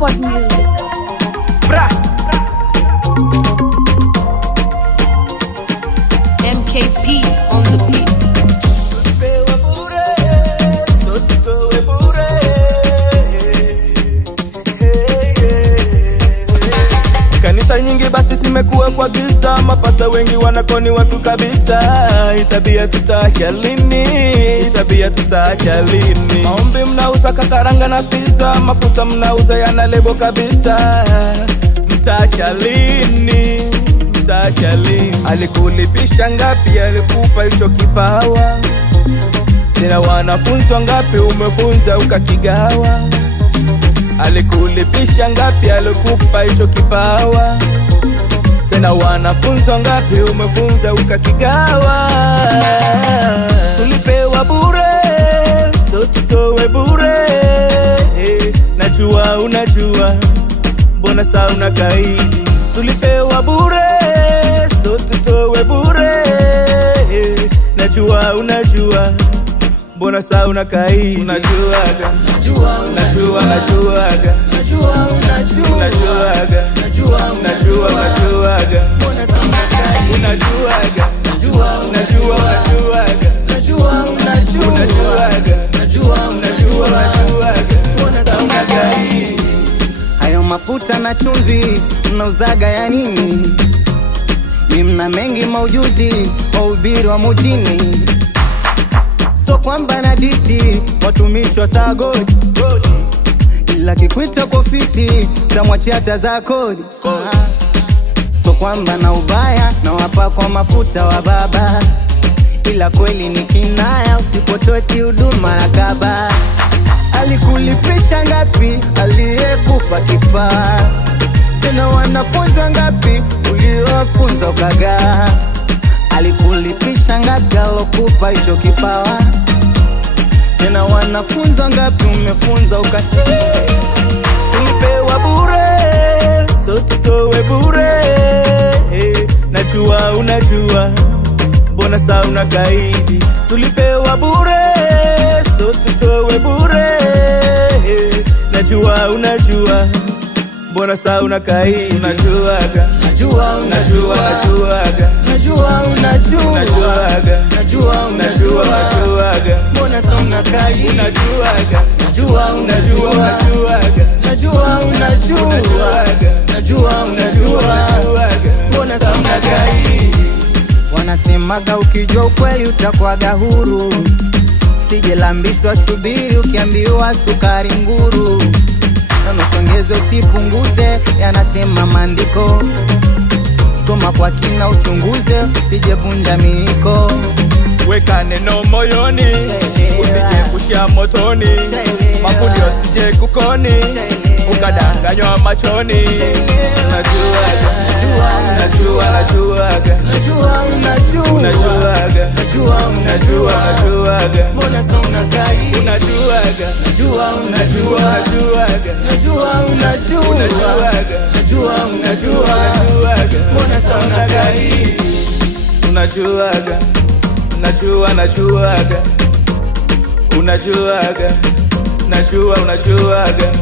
Support music. Bra. MKP on the beat. Kanisa nyingi basi zimekuwa kwa giza, mapasta wengi wanakoni watu kabisa. Itabia tutaacha lini? Itabia tutaacha lini? Maombi mnauza kakaranga na pizza, mafuta mnauza yana lebo kabisa. Mtaacha lini? Mtaacha lini? Alikulipisha ngapi? Alikupa hicho kipawa? Tena wanafunzi ngapi umefunza ukakigawa? Alikulipisha ngapi? Alikupa hicho kipawa? Tena wanafunzi ngapi umefunza ukakigawa? Tulipewa bure, so tutowe bure. Najua unajua, mbona saa unakaidi? Tulipewa bure, so tutowe bure. Najua unajua, mbona saa unakaidi? Unajuaga, unajuaga, unajuaga, unajuaga, unajuaga, mbona saa unakaidi? Unajuaga, unajua, unajuaga, mbona saa unakaidi? Hayo mafuta na chumvi mnauzaga ya nini? Ni mna mengi maujuzi wahubiri wa mujini. So kwamba na diti watumishi wa sagodi, ila kikwita kwa ofisi za mwachiata za kodi. So kwamba na ubaya na wapa kwa mafuta wa baba, ila kweli ni kinaya usipototi huduma na kaba. Alikulipisha ngapi? Aliyekupa kifaa? Tena wanafunza ngapi uliofunza ukagaa? Alikulipisha ngapi? Alokupa hicho kipawa? Tena wanafunza ngapi umefunza ukagaa? Tulipewa bure, so tutowe bure. Najua unajua, mbona saa unakaidi? Tulipewa bure, so tutowe bure. Najua unajua, mbona saa unakaidi? Unajuaga, Najua unajuaga, najua unajuaga, unajuaga, mbona saa unakaidi? Unajuaga, Najua unajuaga, mbona saa unakaidi? Wanasemaga ukijua ukweli utakuwaga huru, sijelambishwa subiri ukiambiwa sukari nguru. Usongeze usipunguze, yanasema maandiko. Soma kwa kina uchunguze, usijevunja miiko. Weka neno moyoni, usije kushia motoni. Mafundi usije kukoni, ukadanganywa machoni. Unajuaga, unajuaga, unajuaga, unajuaga, mbona saa unakaidi? unajuaga, unajuaga, mbona saa unakaidi? unajuaga, unajuaga, unajuaga, unajuaga.